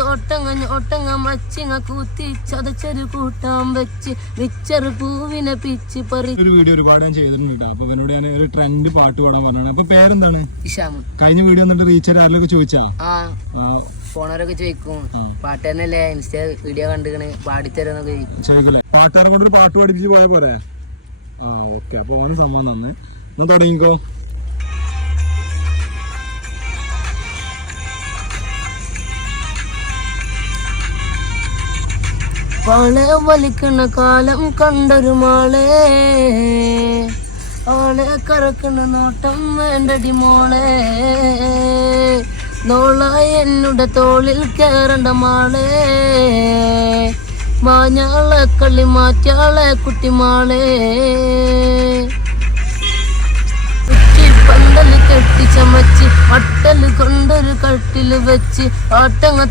തോട്ടങ്ങ ഞോട്ടങ്ങ മച്ചിങ്ങ കൂത്തി ചതച്ചൊരു കൂട്ടാൻ വെച്ച് മിച്ചറ് പൂവിനെ പിച്ച് പറി. ഒരു വീഡിയോ ഒരുപാട് ഞാൻ ചെയ്തിട്ടുണ്ട്. അപ്പൊ അവനോട് ഞാൻ ഒരു ട്രെൻഡ് പാട്ട് പാടാൻ പറഞ്ഞാണ്. അപ്പൊ പേരെന്താണ്? ഇഷാമ്. കഴിഞ്ഞ വീഡിയോ വന്നിട്ട് റീച്ചർ ആരെയൊക്കെ ചോദിച്ചാ? ഫോണവരൊക്കെ ചോദിക്കും പാട്ട് തന്നെയല്ലേ ഇൻസ്റ്റാ വീഡിയോ കണ്ടിക്കണ് പാടിത്തരുന്നൊക്കെ ചോദിക്കല്ലേ. പാട്ടുകാരെ കൊണ്ടൊരു പാട്ട് പഠിപ്പിച്ച് പോയ പോരെ? ഓക്കെ. അപ്പൊ ഓന് സമ്മതം തന്നെ. ഒന്ന് തുടങ്ങിക്കോ. പാളെ വലിക്കണ കാലം കണ്ടൊരു മാളെ ആളെ കറക്കണ നോട്ടം വേണ്ടടി മോളെ നോളായി എന്നുടെ തോളിൽ കേറണ്ട മാളെ മാഞ്ഞാളെ കളി മാറ്റാളെ കുട്ടിമാളെ പന്തല് കെട്ടി ചമച്ച് അട്ടല് കൊണ്ടൊരു കട്ടില് വെച്ച് ആട്ടങ്ങ